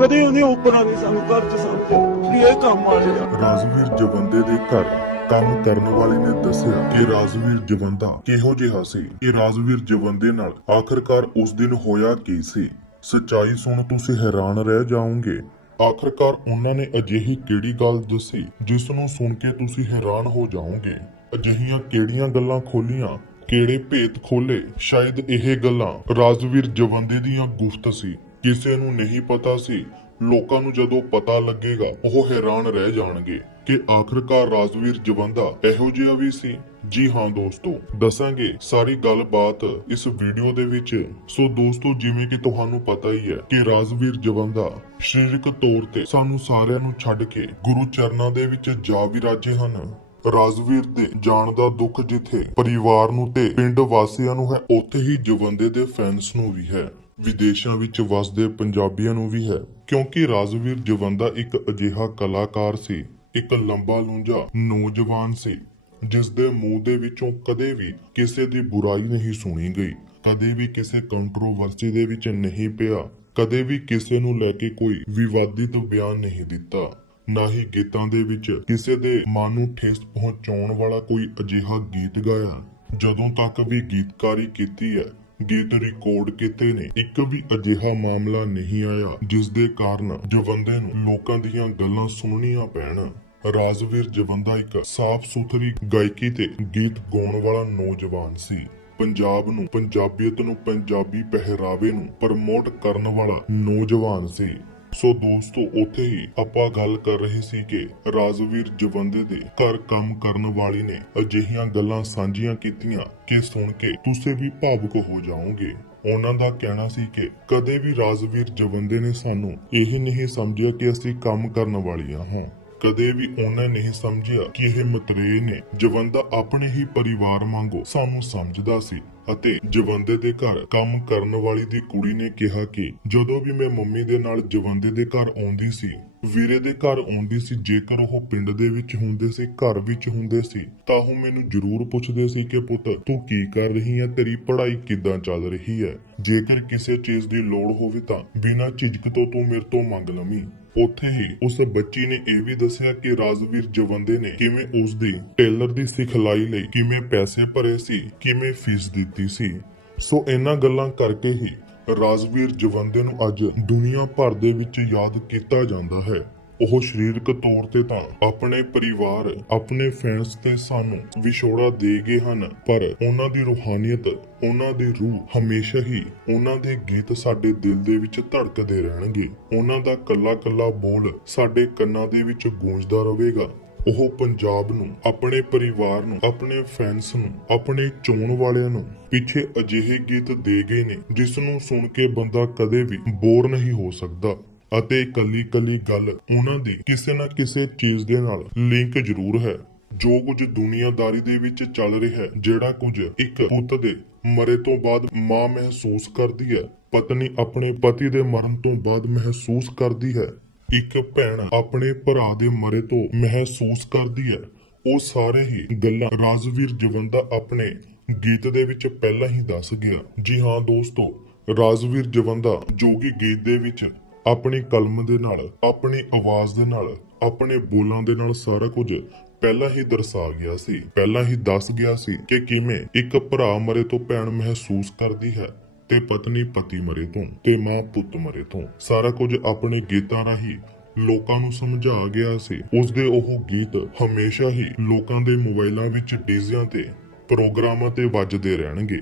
ਕਦੇ ਉਹਨੇ ਉੱਪਰਾਂ ਨੇ ਸਾਨੂੰ ਘਰ ਚ ਸਮਝਿਆ ਵੀ ਇਹ ਕੰਮ ਵਾਲੇ ਰਾਜਵੀਰ ਜਵੰਦੇ ਦੇ ਘਰ ਕੰਮ ਕਰਨ ਵਾਲੇ ਨੇ ਦੱਸਿਆ ਕਿ ਰਾਜਵੀਰ ਜਵੰਦਾ ਕਿਹੋ ਜਿਹਾ ਸੀ, ਕਿ ਰਾਜਵੀਰ ਜਵੰਦੇ ਨਾਲ ਆਖਰਕਾਰ ਉਸ ਦਿਨ ਹੋਇਆ ਕੀ ਸੀ? ਸੱਚਾਈ ਸੁਣ ਤੁਸੀਂ ਹੈਰਾਨ ਰਹਿ ਜਾਓਗੇ। ਆਖਰਕਾਰ ਉਹਨਾਂ ਨੇ ਅਜਿਹੀ ਕਿਹੜੀ ਗੱਲ ਦੱਸੀ, ਜਿਸ ਨੂੰ ਸੁਣ ਕੇ ਤੁਸੀਂ ਹੈਰਾਨ ਹੋ ਜਾਓਗੇ? ਅਜਿਹੀਆਂ ਕਿਹੜੀਆਂ ਗੱਲਾਂ ਖੋਲੀਆਂ? ਕਿਹੜੇ ਭੇਤ ਖੋਲੇ? ਸ਼ਾਇਦ ਇਹ ਗੱਲਾਂ ਰਾਜਵੀਰ ਜਵੰਦੇ ਦੀਆਂ ਗੁਫਤ ਸੀ। ਕਿਸੇ ਨੂੰ ਨਹੀਂ ਪਤਾ ਸੀ। ਲੋਕਾਂ ਨੂੰ ਜਦੋਂ ਪਤਾ ਲੱਗੇਗਾ, ਉਹ ਹੈਰਾਨ ਰਹਿ ਜਾਣਗੇ ਕਿ ਆਖਰਕਾਰ ਰਾਜਵੀਰ ਜਵੰਦਾ ਇਹੋ ਜਿਹਾ ਵੀ ਸੀ। ਜੀ ਹਾਂ ਦੋਸਤੋ, ਦੱਸਾਂਗੇ ਸਾਰੀ ਗੱਲਬਾਤ ਇਸ ਵੀਡੀਓ ਦੇ ਵਿੱਚ। ਸੋ ਦੋਸਤੋ, ਜਿਵੇਂ ਕਿ ਤੁਹਾਨੂੰ ਪਤਾ ਹੀ ਹੈ ਕਿ ਰਾਜਵੀਰ ਜਵੰਦਾ ਸਰੀਰਕ ਤੌਰ ਤੇ ਸਾਨੂੰ ਸਾਰਿਆਂ ਨੂੰ ਛੱਡ ਕੇ ਗੁਰੂ ਚਰਨਾਂ ਦੇ ਵਿੱਚ ਜਾ ਵਿਰਾਜੇ ਹਨ। ਰਾਜਵੀਰ ਦੇ ਜਾਣ ਦਾ ਦੁੱਖ ਜਿੱਥੇ ਪਰਿਵਾਰ ਨੂੰ ਤੇ ਪਿੰਡ ਵਾਸੀਆਂ ਨੂੰ ਹੈ, ਉੱਥੇ ਹੀ ਜਵੰਦੇ ਦੇ ਫੈਨਸ ਨੂੰ ਵੀ ਹੈ। ਵਿਦੇਸ਼ਾਂ ਵਿੱਚ ਵਸਦੇ ਪੰਜਾਬੀਆਂ ਨੂੰ ਵੀ ਹੈ, ਕਿਉਂਕਿ ਰਾਜਵੀਰ ਜਵੰਦਾ ਇੱਕ ਅਜਿਹਾ ਕਲਾਕਾਰ ਸੀ, ਇੱਕ ਲੰਬਾ ਲੂੰਜਾ ਨੌਜਵਾਨ ਸੀ ਜਿਸ ਦੇ ਮੂੰਹ ਦੇ ਵਿੱਚੋਂ ਕਦੇ ਵੀ ਕਿਸੇ ਦੀ ਬੁਰਾਈ ਨਹੀਂ ਸੁਣੀ ਗਈ, ਕਦੇ ਵੀ ਕਿਸੇ ਕੰਟਰੋਵਰਸੀ ਦੇ ਵਿੱਚ ਨਹੀਂ ਪਿਆ, ਕਦੇ ਵੀ ਕਿਸੇ ਨੂੰ ਲੈ ਕੇ ਕੋਈ ਵਿਵਾਦਿਤ ਬਿਆਨ ਨਹੀਂ ਦਿੱਤਾ, ਨਾ ਹੀ ਗੀਤਾਂ ਦੇ ਵਿੱਚ ਕਿਸੇ ਦੇ ਮਨ ਨੂੰ ਠੇਸ ਪਹੁੰਚਾਉਣ ਵਾਲਾ ਕੋਈ ਅਜਿਹਾ ਗੀਤ ਗਾਇਆ, ਜਦੋਂ ਤੱਕ ਵੀ ਗੀਤਕਾਰੀ ਕੀਤੀ ਹੈ। ਗੀਤ ਰਿਕਾਰਡ ਕੀਤੇ ਨੇ। ਇੱਕ ਵੀ ਅਜਿਹਾ ਮਾਮਲਾ ਨਹੀਂ ਆਇਆ ਜਿਸ ਦੇ ਕਾਰਨ ਜਵੰਦੇ ਨੂੰ ਲੋਕਾਂ ਦੀਆਂ ਗੱਲਾਂ ਸੁਣਨੀਆਂ ਪੈਣ। ਰਾਜਵੀਰ ਜਵੰਦਾ ਇੱਕ ਸਾਫ਼ ਸੁਥਰੀ ਗਾਇਕੀ ਤੇ ਗੀਤ ਗਾਉਣ ਵਾਲਾ ਨੌਜਵਾਨ ਸੀ। ਪੰਜਾਬ ਨੂੰ, ਪੰਜਾਬੀਅਤ ਨੂੰ, ਪੰਜਾਬੀ ਪਹਿਰਾਵੇ ਨੂੰ ਪ੍ਰਮੋਟ ਕਰਨ ਵਾਲਾ ਨੌਜਵਾਨ ਸੀ। ਸੋ ਦੋਸਤੋ, ਉੱਥੇ ਹੀ ਆਪਾਂ ਗੱਲ ਕਰ ਰਹੇ ਸੀ ਕਿ ਰਾਜਵੀਰ ਜਵੰਦੇ ਦੇ ਘਰ ਕੰਮ ਕਰਨ ਵਾਲੀ ਨੇ ਅਜਿਹੀਆਂ ਗੱਲਾਂ ਸਾਂਝੀਆਂ ਕੀਤੀਆਂ ਕਿ ਸੁਣ ਕੇ ਤੁਸੀਂ ਵੀ ਭਾਵੁਕ ਹੋ ਜਾਓਗੇ। ਉਹਨਾਂ ਦਾ ਕਹਿਣਾ ਸੀ ਕਿ ਕਦੇ ਵੀ ਰਾਜਵੀਰ ਜਵੰਦੇ ਨੇ ਸਾਨੂੰ ਇਹ ਨਹੀਂ ਸਮਝਿਆ ਕਿ ਅਸੀਂ ਕੰਮ ਕਰਨ ਵਾਲੀਆਂ ਹਾਂ। ਕਦੇ ਵੀ ਉਹਨਾਂ ਨਹੀਂ ਸਮਝਿਆ ਕਿ ਇਹ ਮਤਰੇ ਨੇ। ਜਵੰਦਾ ਆਪਣੇ ਹੀ ਪਰਿਵਾਰ ਵਾਂਗੂ ਸਾਨੂੰ ਸਮਝਦਾ ਸੀ ਅਤੇ ਜਵੰਦੇ ਦੇ ਘਰ ਕੰਮ ਕਰਨ ਵਾਲੀ ਦੀ ਕੁੜੀ ਨੇ ਕਿਹਾ ਕਿ ਜਦੋਂ ਵੀ ਮੈਂ ਮੰਮੀ ਦੇ ਨਾਲ ਜਵੰਦੇ ਦੇ ਘਰ ਆਉਂਦੀ ਸੀ ਵੀਰੇ ਦੇ ਘਰ ਆਉਂਦੀ ਸੀ, ਜੇਕਰ ਉਹ ਪਿੰਡ ਦੇ ਵਿੱਚ ਹੁੰਦੇ ਸੀ, ਘਰ ਵਿੱਚ ਹੁੰਦੇ ਸੀ, ਤਾਂ ਉਹ ਮੈਨੂੰ ਜ਼ਰੂਰ ਪੁੱਛਦੇ ਸੀ ਕਿ ਪੁੱਤ, ਤੂੰ ਕੀ ਕਰ ਰਹੀ ਹੈ? ਤੇਰੀ ਪੜ੍ਹਾਈ ਕਿੱਦਾਂ ਚੱਲ ਰਹੀ ਹੈ? ਜੇਕਰ ਕਿਸੇ ਚੀਜ਼ ਦੀ ਲੋੜ ਹੋਵੇ ਤਾਂ ਬਿਨਾਂ ਝਿਜਕ ਤੋਂ ਤੂੰ ਮੇਰੇ ਤੋਂ ਮੰਗ ਲਵੀਂ। ਉੱਥੇ ਹੀ ਉਸ ਬੱਚੀ ਨੇ ਇਹ ਵੀ ਦੱਸਿਆ ਕਿ ਰਾਜਵੀਰ ਜਵੰਦੇ ਨੇ ਕਿਵੇਂ ਉਸ ਦੀ ਟੇਲਰ ਦੀ ਸਿਖਲਾਈ ਲਈ ਕਿਵੇਂ ਪੈਸੇ ਭਰੇ ਸੀ, ਕਿਵੇਂ ਫੀਸ ਦਿੱਤੀ ਸੀ। ਸੋ ਇਹਨਾਂ ਗੱਲਾਂ ਕਰਕੇ ਹੀ ਰਾਜਵੀਰ ਜਵੰਦੇ ਨੂੰ ਅੱਜ ਦੁਨੀਆ ਭਰ ਦੇ ਵਿੱਚ ਯਾਦ ਕੀਤਾ ਜਾਂਦਾ ਹੈ। ਉਹ ਸਰੀਰਕ ਤੌਰ ਤੇ ਤਾਂ ਆਪਣੇ ਪਰਿਵਾਰ, ਆਪਣੇ ਫੈਨਸ ਤੇ ਸਾਨੂੰ ਵਿਛੋੜਾ ਦੇ ਗਏ ਹਨ, ਪਰ ਉਹਨਾਂ ਦੀ ਰੂਹਾਨੀਅਤ, ਉਹਨਾਂ ਦੀ ਰੂਹ ਹਮੇਸ਼ਾ ਹੀ ਉਹਨਾਂ ਦੇ ਗੀਤ ਸਾਡੇ ਦਿਲ ਦੇ ਵਿੱਚ ਧੜਕਦੇ ਰਹਿਣਗੇ। ਉਹਨਾਂ ਦਾ ਕੱਲਾ ਕੱਲਾ ਬੋਲ ਸਾਡੇ ਕੰਨਾਂ ਦੇ ਵਿੱਚ ਗੂੰਜਦਾ ਰਹੇਗਾ। ਉਹ ਪੰਜਾਬ ਨੂੰ, ਆਪਣੇ ਪਰਿਵਾਰ ਨੂੰ, ਆਪਣੇ ਫੈਨਸ ਨੂੰ, ਆਪਣੇ ਚੋਣ ਵਾਲਿਆਂ ਨੂੰ ਪਿੱਛੇ ਅਜਿਹੇ ਗੀਤ ਦੇ ਗਏ ਨੇ ਜਿਸ ਨੂੰ ਸੁਣ ਕੇ ਬੰਦਾ ਕਦੇ ਵੀ ਬੋਰ ਨਹੀਂ ਹੋ ਸਕਦਾ। ਅਤੇ ਇਕੱਲੀ ਇਕੱਲੀ ਗੱਲ ਉਹਨਾਂ ਦੀ ਕਿਸੇ ਨਾ ਕਿਸੇ ਚੀਜ਼ ਦੇ ਨਾਲ ਲਿੰਕ ਜ਼ਰੂਰ ਹੈ। ਜੋ ਕੁਝ ਦੁਨੀਆਦਾਰੀ ਦੇ ਵਿੱਚ ਚੱਲ ਰਿਹਾ ਹੈ, ਜਿਹੜਾ ਕੁਝ ਇੱਕ ਪੁੱਤ ਦੇ ਮਰੇ ਤੋਂ ਬਾਅਦ ਮਾਂ ਮਹਿਸੂਸ ਕਰਦੀ ਹੈ, ਪਤਨੀ ਆਪਣੇ ਪਤੀ ਦੇ ਮਰਨ ਤੋਂ ਬਾਅਦ ਮਹਿਸੂਸ ਕਰਦੀ ਹੈ ਇੱਕ ਭੈਣ ਆਪਣੇ ਭਰਾ ਦੇ ਮਰੇ ਤੋਂ ਮਹਿਸੂਸ ਕਰਦੀ ਹੈ। ਉਹ ਸਾਰੇ ਹੀ ਗੱਲਾਂ ਰਾਜਵੀਰ ਜਵੰਦਾ ਆਪਣੇ ਗੀਤ ਦੇ ਵਿੱਚ ਪਹਿਲਾਂ ਹੀ ਦੱਸ ਗਿਆ। ਜੀ ਹਾਂ ਦੋਸਤੋ, ਰਾਜਵੀਰ ਜਵੰਧਾ ਜੋ ਕਿ ਗੀਤ ਦੇ ਵਿੱਚ ਆਪਣੀ ਕਲਮ ਦੇ ਨਾਲ, ਆਪਣੀ ਆਵਾਜ਼ ਦੇ ਨਾਲ, ਆਪਣੇ ਬੋਲਾਂ ਦੇ ਨਾਲ ਸਾਰਾ ਕੁਝ ਪਹਿਲਾਂ ਹੀ ਦਰਸਾ ਗਿਆ ਸੀ। ਪਹਿਲਾਂ ਹੀ ਦੱਸ ਗਿਆ ਸੀ ਕਿ ਕਿਵੇਂ ਇੱਕ ਭਰਾ ਮਰੇ ਤੋਂ ਭੈਣ ਮਹਿਸੂਸ ਕਰਦੀ ਹੈ। ਤੇ ਪਤਨੀ ਪਤੀ ਮਰੇ ਤੋਂ ਤੇ ਮਾਂ ਪੁੱਤ ਮਰੇ ਤੋਂ। ਸਾਰਾ ਕੁਝ ਆਪਣੇ ਗੀਤਾਂ ਰਾਹੀਂ ਲੋਕਾਂ ਨੂੰ ਸਮਝਾ ਗਿਆ ਸੀ। ਉਸ ਦੇ ਉਹ ਗੀਤ ਹਮੇਸ਼ਾ ਹੀ ਲੋਕਾਂ ਦੇ ਮੋਬਾਈਲਾਂ ਵਿੱਚ ਡੀਜ਼ਿਆਂ ਤੇ ਪ੍ਰੋਗਰਾਮਾਂ ਤੇ ਵੱਜਦੇ ਰਹਿਣਗੇ।